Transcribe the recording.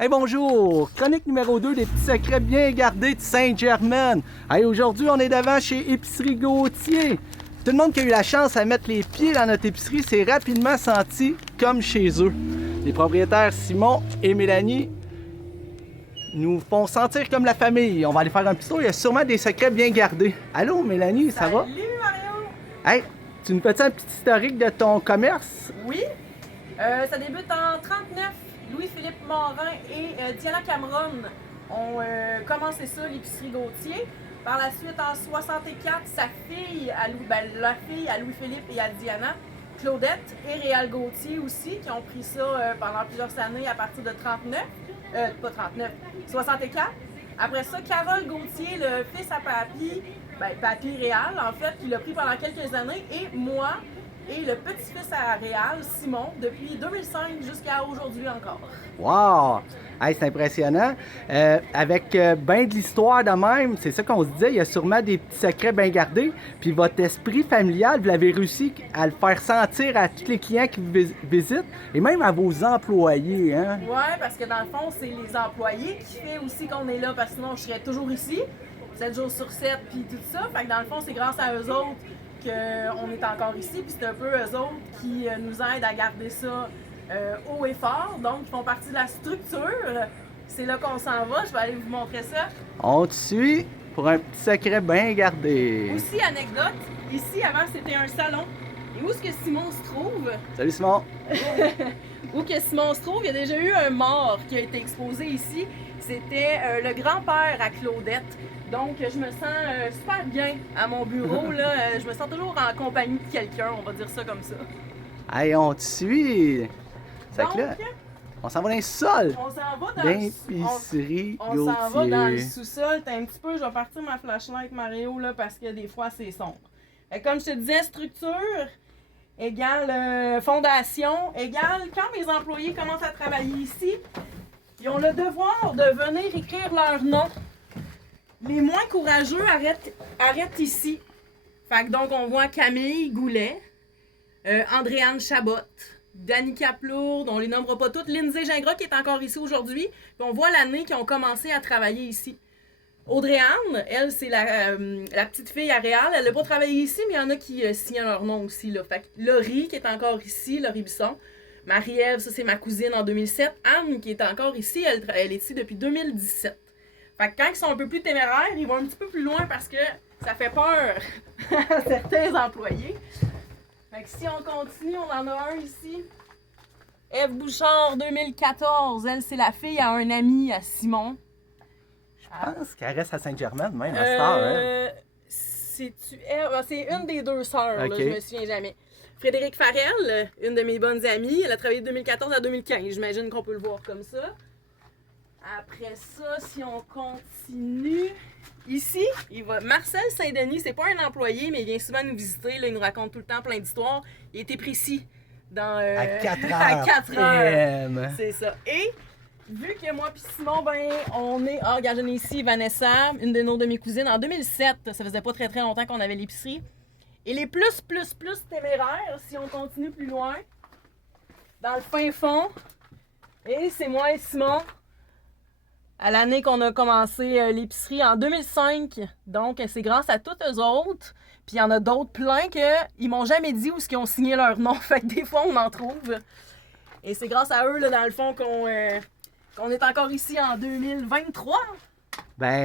Hey, bonjour! Chronique numéro 2 des petits secrets bien gardés de Sainte-Germaine. Hey, aujourd'hui, on est devant chez Épicerie Gauthier. Tout le monde qui a eu la chance à mettre les pieds dans notre épicerie s'est rapidement senti comme chez eux. Les propriétaires Simon et Mélanie nous font sentir comme la famille. On va aller faire un petit tour, il y a sûrement des secrets bien gardés. Allô, Mélanie, ça va? Salut Mario! Hey, tu nous fais un petit historique de ton commerce? Oui, ça débute en 39. Louis-Philippe Morin et Diana Cameron ont commencé ça, l'épicerie Gauthier. Par la suite, en 64, sa fille, la fille à Louis-Philippe et à Diana, Claudette et Réal Gauthier aussi, qui ont pris ça pendant plusieurs années à partir de 39. Pas 39, 64. Après ça, Carole Gauthier, le fils à Papy Réal, en fait, qui l'a pris pendant quelques années, et moi, et le petit-fils à Réal, Simon, depuis 2005 jusqu'à aujourd'hui encore. Wow! Hey, c'est impressionnant. Avec ben de l'histoire de même, c'est ça qu'on se disait, il y a sûrement des petits secrets bien gardés. Puis votre esprit familial, vous l'avez réussi à le faire sentir à tous les clients qui vous visitent et même à vos employés, hein? Ouais, parce que dans le fond, c'est les employés qui fait aussi qu'on est là, parce que sinon je serais toujours ici, 7 jours sur 7, puis tout ça. Fait que dans le fond, c'est grâce à eux autres qu'on est encore ici, puis c'est un peu eux autres qui nous aident à garder ça haut et fort. Donc, ils font partie de la structure. C'est là qu'on s'en va. Je vais aller vous montrer ça. On te suit pour un petit secret bien gardé. Aussi, anecdote, ici, avant, c'était un salon. Et où est-ce que Simon se trouve? Salut Simon! Où que Simon se trouve, il y a déjà eu un mort qui a été exposé ici. C'était le grand-père à Claudette. Donc, je me sens super bien à mon bureau. Là. Je me sens toujours en compagnie de quelqu'un, on va dire ça comme ça. Hey, on te suit! C'est Donc, que là, on s'en va dans le sol! on s'en va dans D'épicerie on s'en va dans le Gauthier. sous-sol. T'as un petit peu, je vais partir ma flashlight, Mario, là, parce que des fois, c'est sombre. Comme je te disais, structure égale fondation égale quand mes employés commencent à travailler ici, ils ont le devoir de venir écrire leur nom. Les moins courageux arrêtent ici. Fait que donc, on voit Camille Goulet, Andréane Chabot, Dani Caplourde, on les nommera pas toutes, Lindsay Gingras qui est encore ici aujourd'hui, puis on voit l'année qu'ils ont commencé à travailler ici. Audrey-Anne, elle, c'est la petite fille à Réal. Elle n'a pas travaillé ici, mais il y en a qui signent leur nom aussi. Là. Fait que Laurie, qui est encore ici, Laurie Bisson. Marie-Ève, ça, c'est ma cousine en 2007. Anne, qui est encore ici, elle est ici depuis 2017. Fait que quand ils sont un peu plus téméraires, ils vont un petit peu plus loin parce que ça fait peur à certains employés. Fait que si on continue, on en a un ici. Ève Bouchard, 2014. Elle, c'est la fille à un ami, à Simon. Je pense qu'elle reste à Sainte-Germaine, même, à cette heure, hein? C'est une des deux sœurs, Ok. là, je me souviens jamais. Frédéric Farrell, une de mes bonnes amies, elle a travaillé de 2014 à 2015, j'imagine qu'on peut le voir comme ça. Après ça, si on continue, ici, Marcel Saint-Denis, c'est pas un employé, mais il vient souvent nous visiter, là, il nous raconte tout le temps plein d'histoires. Il a été précis dans... À 4 heures. à 4 heures. PM. C'est ça. Et vu que moi puis Simon, on est... Ah, regarde, j'en ai ici Vanessa, une de nos demi-cousines. En 2007, ça faisait pas très longtemps qu'on avait l'épicerie. Et les plus téméraires, si on continue plus loin, dans le fin fond, et c'est moi et Simon, à l'année qu'on a commencé l'épicerie, en 2005. Donc, c'est grâce à tous eux autres. Puis il y en a d'autres plein qu'ils m'ont jamais dit où ils ont signé leur nom. Fait que des fois, on en trouve. Et c'est grâce à eux, là, dans le fond, qu'on est encore ici en 2023. Ben,